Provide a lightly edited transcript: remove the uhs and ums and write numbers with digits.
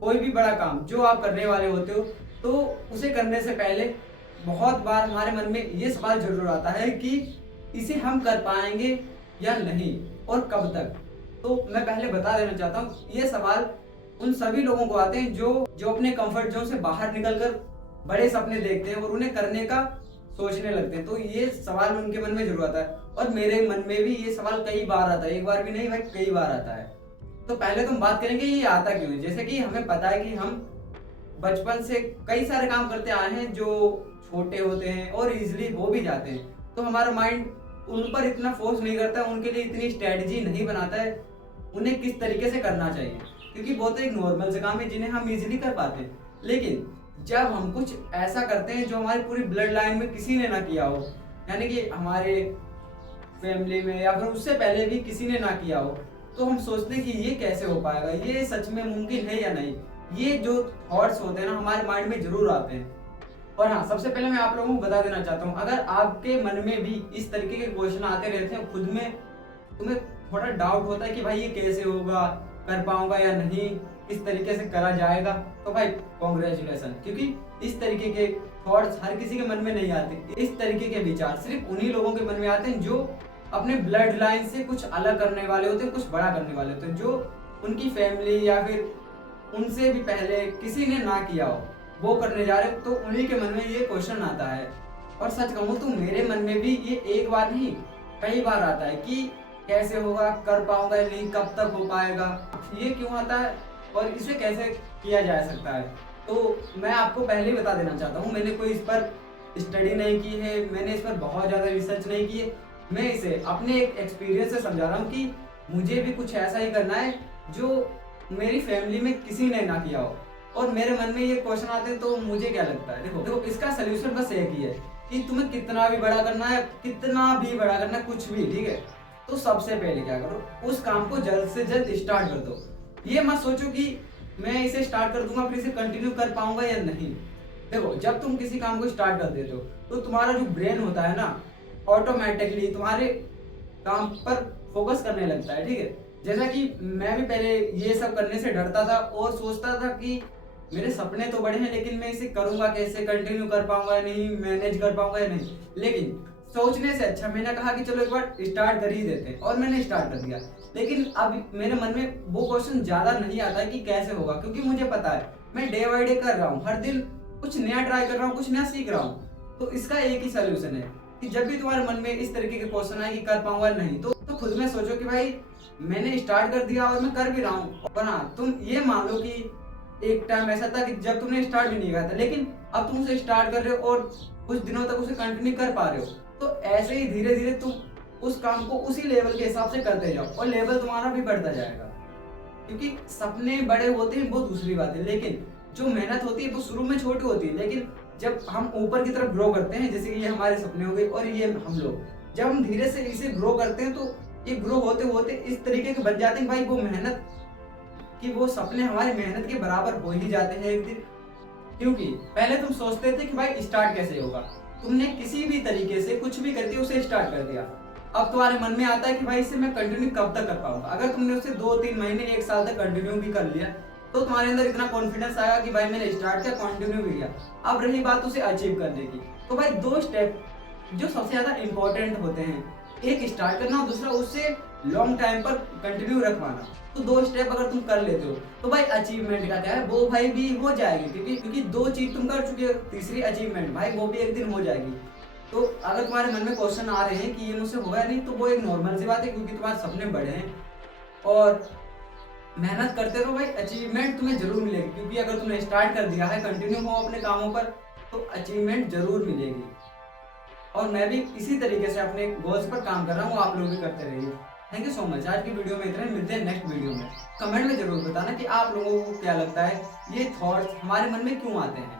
कोई भी बड़ा काम जो आप करने वाले होते हो, तो उसे करने से पहले बहुत बार हमारे मन में ये सवाल ज़रूर आता है कि इसे हम कर पाएँगे या नहीं और कब तक? तो मैं पहले बता देना चाहता हूँ, ये सवाल उन सभी लोगों को आते हैं जो अपने कम्फर्ट ज़ोन से बाहर निकल कर बड़े सपने देखते हैं और उन्हें करने का सोचने लगते हैं। तो ये सवाल उनके मन में ज़रूर आता है और मेरे मन में भी ये सवाल कई बार आता है, एक बार भी नहीं भाई कई बार आता है। तो पहले तो हम बात करेंगे ये आता क्यों है? जैसे कि हमें पता है कि हम बचपन से कई सारे काम करते आए हैं जो छोटे होते हैं और ईज़िली हो भी जाते हैं। तो हमारा माइंड उन पर इतना फ़ोर्स नहीं करता, उनके लिए इतनी स्ट्रैटेजी नहीं बनाता है, उन्हें किस तरीके से करना चाहिए। क्योंकि वो तो एक नॉर्मल से काम है जिन्हें हम ईज़िली कर पाते हैं। लेकिन जब हम कुछ ऐसा करते हैं जो हमारी पूरी ब्लड लाइन में किसी ने ना किया हो, यानी कि हमारे फैमिली में या फिर उससे पहले भी किसी ने ना किया हो, तो हम सोचते हैं कि ये कैसे हो पाएगा, ये सच में मुमकिन है या नहीं। ये जो थॉट्स होते हैं ना हमारे माइंड में ज़रूर आते हैं। और हाँ, सबसे पहले मैं आप लोगों को बता देना चाहता हूँ, अगर आपके मन में भी इस तरीके के क्वेश्चन आते रहते हैं, खुद में तुम्हें थोड़ा डाउट होता है कि भाई ये कैसे होगा, कर पाऊँगा या नहीं, किस तरीके से करा जाएगा, तो भाई कांग्रेचुलेशन, क्योंकि इस तरीके के थॉट्स हर किसी के मन में नहीं आते। इस तरीके के विचार सिर्फ उन्हीं लोगों के मन में आते हैं जो अपने ब्लड लाइन से कुछ अलग करने वाले होते हैं, कुछ बड़ा करने वाले होते हैं, जो उनकी फैमिली या फिर उनसे भी पहले किसी ने ना किया हो, वो करने जा रहे हो, तो उन्हीं के मन में ये क्वेश्चन आता है। और सच कहूँ तो मेरे मन में भी ये एक बार नहीं कई बार आता है कि कैसे होगा, कर पाऊंगा या नहीं, कब तक हो पाएगा, ये क्यों आता है और इसे कैसे किया जा सकता है। तो मैं आपको पहले ही बता देना चाहता हूँ, मैंने कोई इस पर स्टडी नहीं की है, मैंने इस पर बहुत ज़्यादा रिसर्च नहीं की है। मैं इसे अपने एक एक्सपीरियंस से समझा रहा हूँ कि मुझे भी कुछ ऐसा ही करना है जो मेरी फैमिली में किसी ने ना किया हो और मेरे मन में ये क्वेश्चन आते हैं। तो मुझे क्या लगता है, देखो देखो इसका सोल्यूशन बस एक ही है कि तुम्हें कितना भी बड़ा करना है, कितना भी बड़ा करना है, कुछ भी, ठीक है। तो सबसे पहले क्या करो, उस काम को जल्द से जल्द स्टार्ट कर दो। ये मत सोचो कि मैं इसे स्टार्ट कर दूंगा फिर इसे कंटिन्यू कर पाऊंगा या नहीं। देखो जब तुम किसी काम को स्टार्ट कर देते हो तो तुम्हारा जो ब्रेन होता है ना, ऑटोमेटिकली तुम्हारे काम पर फोकस करने लगता है, ठीक है। जैसा कि मैं भी पहले ये सब करने से डरता था और सोचता था कि मेरे सपने तो बड़े हैं लेकिन मैं इसे करूंगा कैसे, कंटिन्यू कर पाऊंगा या नहीं, मैनेज कर पाऊंगा या नहीं। लेकिन सोचने से अच्छा मैंने कहा कि चलो एक बार स्टार्ट कर ही देते हैं और मैंने स्टार्ट कर दिया। लेकिन अब मेरे मन में वो क्वेश्चन ज्यादा नहीं आता है कि कैसे होगा, क्योंकि मुझे पता है मैं डे बाई डे कर रहा हूँ, हर दिन कुछ नया ट्राई कर रहा हूँ, कुछ नया सीख रहा हूँ। तो इसका एक ही सोल्यूशन है कि जब भी तुम्हारे मन में इस तरीके के क्वेश्चन आए कि कर पाऊंगा या नहीं, तो खुद में सोचो कि भाई मैंने स्टार्ट कर दिया और मैं कर भी रहा हूँ। और हाँ, तुम ये मान लो कि एक टाइम ऐसा था कि जब तुमने स्टार्ट भी नहीं किया था, लेकिन अब तुम उसे स्टार्ट कर रहे हो और कुछ दिनों तक उसे कंटिन्यू कर पा रहे हो। तो ऐसे ही धीरे धीरे तुम उस काम को उसी लेवल के हिसाब से करते जाओ और लेवल तुम्हारा भी बढ़ता जाएगा। क्योंकि सपने बड़े होते हैं वो दूसरी बात है, लेकिन जो मेहनत होती है वो शुरू में छोटी होती है, लेकिन जब हम ऊपर की तरफ ग्रो करते हैं, जैसे कि ये हमारे सपने हो गए और ये हम लोग जब हम धीरे से इसे ग्रो करते हैं, तो ये ग्रो होते होते इस तरीके के बन जाते हैं भाई, वो मेहनत कि वो सपने हमारी मेहनत के बराबर हो ही जाते हैं एक दिन। क्योंकि पहले तुम सोचते थे कि भाई स्टार्ट कैसे होगा, तुमने किसी भी तरीके से कुछ भी करके उसे स्टार्ट कर दिया। अब तुम्हारे मन में आता है कि भाई इसे मैं कंटिन्यू कब तक कर पाऊंगा। अगर तुमने उसे 2-3 महीने 1 साल तक कंटिन्यू भी कर लिया, तो तुम्हारे अंदर इतना कॉन्फिडेंस आएगा कि भाई मैंने स्टार्ट किया, कंटिन्यू भी किया। अब रही बात उसे अचीव करने की, तो भाई 2 स्टेप जो सबसे ज्यादा इंपॉर्टेंट होते हैं, एक स्टार्ट करना और दूसरा उससे लॉन्ग टाइम पर कंटिन्यू रख पाना। तो 2 स्टेप अगर तुम कर लेते हो तो भाई अचीवमेंट का क्या है, वो भाई भी हो जाएगी, क्योंकि 2 चीज तुम कर चुके हो, तीसरी अचीवमेंट भाई वो भी एक दिन हो जाएगी। तो अगर तुम्हारे मन में क्वेश्चन आ रहे हैं कि ये मुझसे होगा नहीं, तो वो एक नॉर्मल सी बात है, क्योंकि तुम्हारे सपने बड़े हैं और मेहनत करते रहो भाई, अचीवमेंट तुम्हें जरूर मिलेगी। क्योंकि अगर तुमने स्टार्ट कर दिया है, कंटिन्यू हो अपने कामों पर, तो अचीवमेंट जरूर मिलेगी। और मैं भी इसी तरीके से अपने गोल्स पर काम कर रहा हूँ, आप लोग भी करते रहिए। Thank you so much. आज की वीडियो में इतना ही, मिलते हैं नेक्स्ट वीडियो में। कमेंट में जरूर बताना कि आप लोगों को क्या लगता है, ये थॉट्स हमारे मन में क्यों आते हैं।